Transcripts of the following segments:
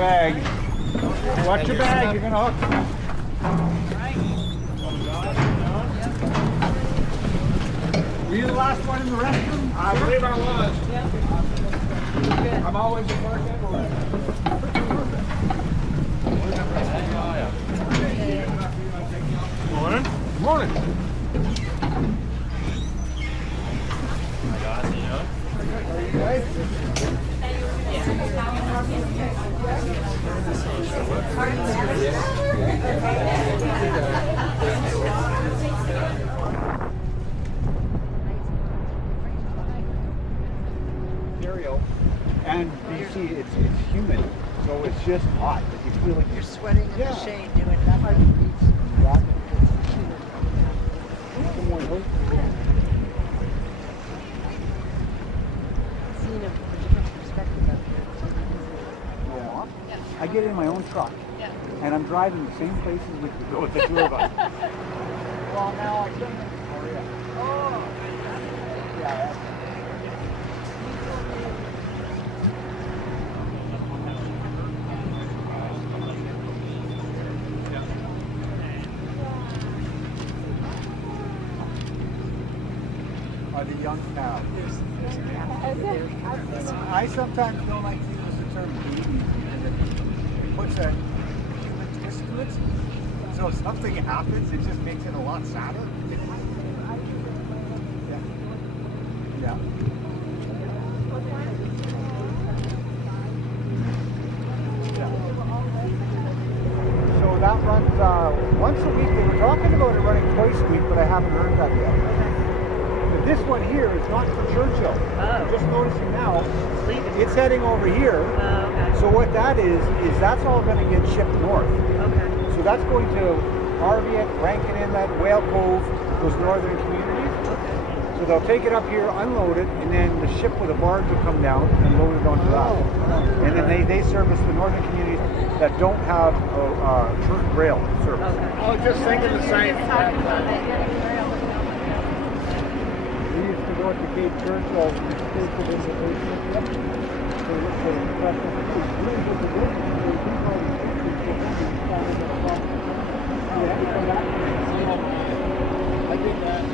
bag. Watch your bag, you're gonna hook. Were you the last one in the restroom? I believe I was. Yeah. I'm always in Burkett. Morning. Good morning. And you see, it's humid, so it's just hot. Like you feel like You're sweating in the shade doing that. Seeing a different perspective up here. I get in my own truck, and I'm driving the same places with the two of us. Well, now I can. Oh, yeah. The young cow. I sometimes don't like to use the term baby because it puts a human twist to it. So if something happens, it just makes it a lot sadder. Yeah. So that runs once a week. They were talking about it running twice a week, but I haven't heard that yet. This one here is not for Churchill. I'm just noticing now, it's heading over here. Okay. So what that is that's all going to get shipped north. Okay. So that's going to Arviat, Rankin Inlet, Whale Cove, those northern communities. Okay. So they'll take it up here, unload it, and then the ship with a barge will come down and load it onto that. And then they service the northern communities that don't have rail service. Okay. I was just thinking the same. We used to go to Cape Churchill and take it into the so look for the professional food. Really good to go. I did that.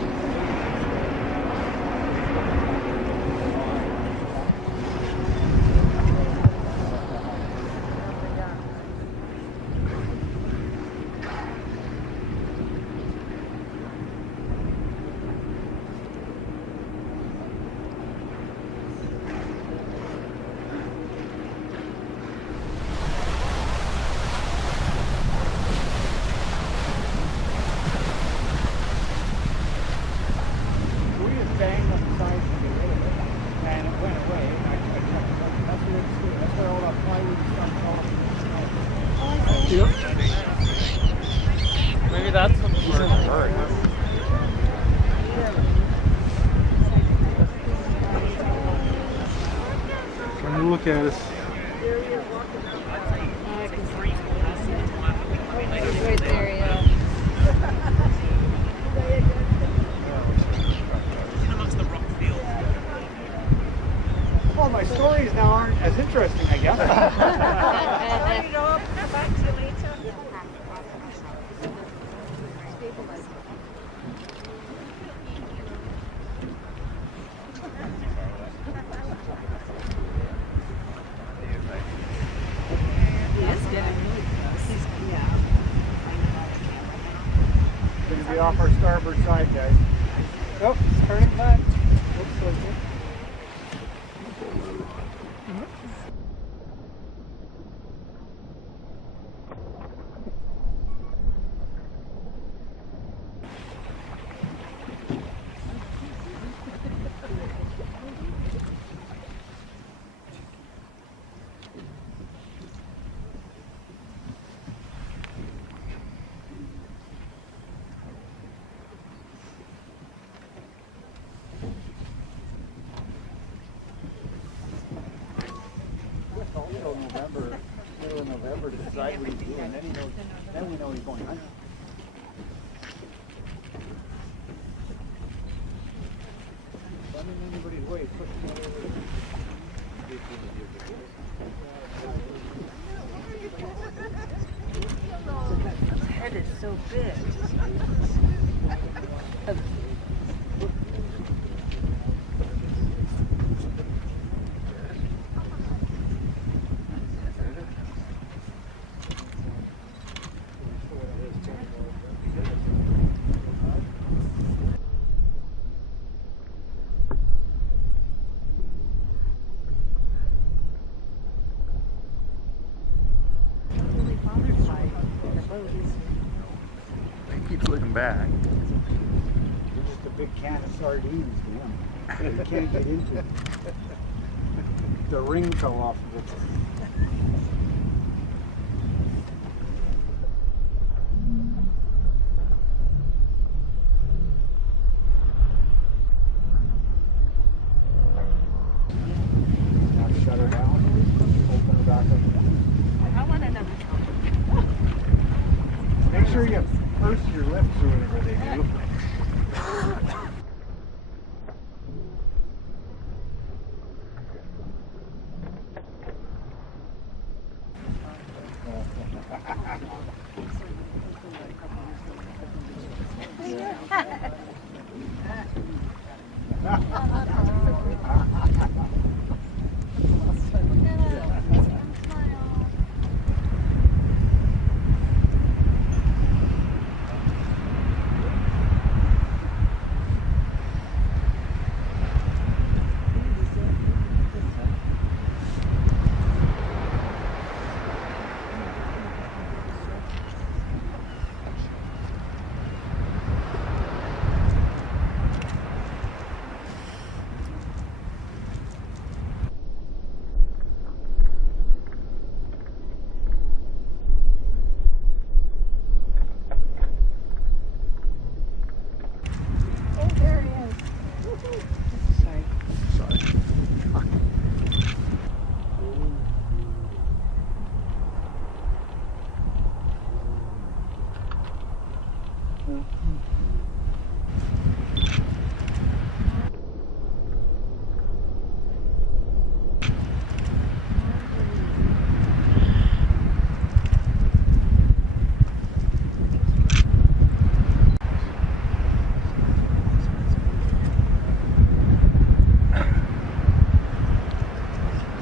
Maybe that's what the bird heard. Trying to look at us. Right there, yeah. Well, my stories now aren't as interesting, I guess. Going to be off our starboard side, guys. Oh, it's turning back. Looks like it. Middle of November to decide what he's doing. Then we know he's going hunting. If I'm in anybody's way, push me over. so big. He keeps looking back. It's just a big can of sardines to him. He can't get into it. The ring fell off of it. Now shut her down, open her back up. I want another. Make sure you purse your lips or whatever they do.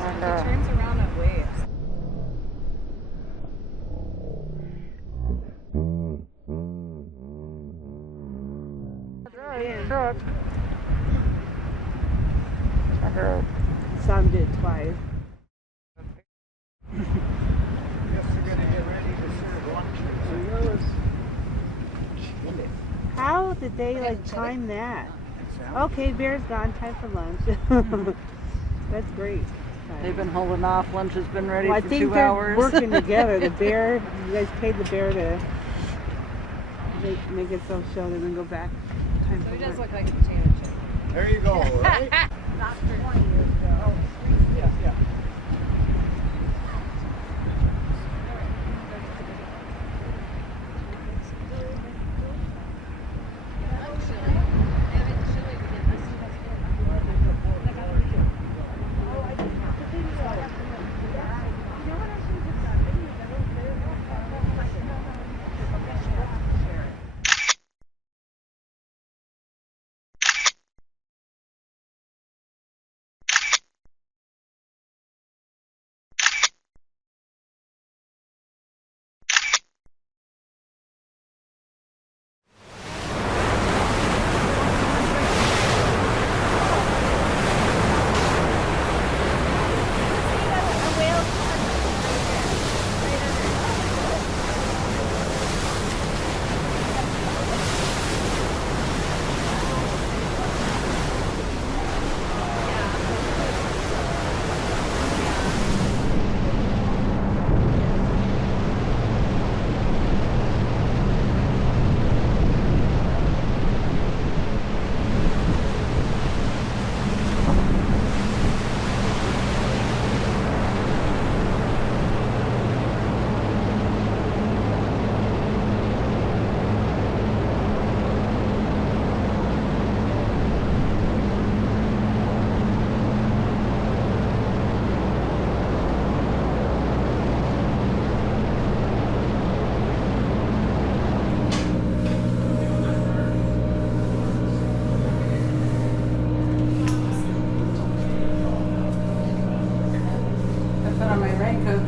It turns around at waves. Truck. Some did twice. Guess they're gonna get ready to serve lunch. How did they like time that? Okay, Bear's gone. Time for lunch. That's great. They've been holding off. Lunch has been ready Well, I for think 2 they're hours. working together. The bear, you guys paid the bear to make it so show them and go back. Time for It does work. look like a potato chip. There you go, right? Not for 20 years ago. Yeah, yeah.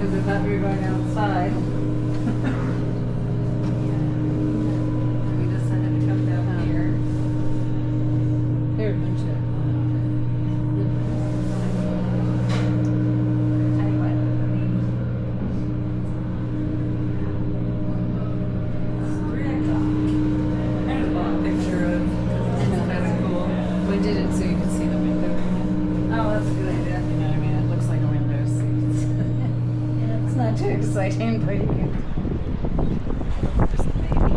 because I thought we were going outside. We decided to come down here. There are a bunch of tell you what, it's 3 o'clock. I just bought a picture of because it's kind of cool. We did it so you could see the window. Oh, that's a good idea. You know what I mean? It looks like a window seat. Yeah, it's not too exciting, but you can. There's a baby.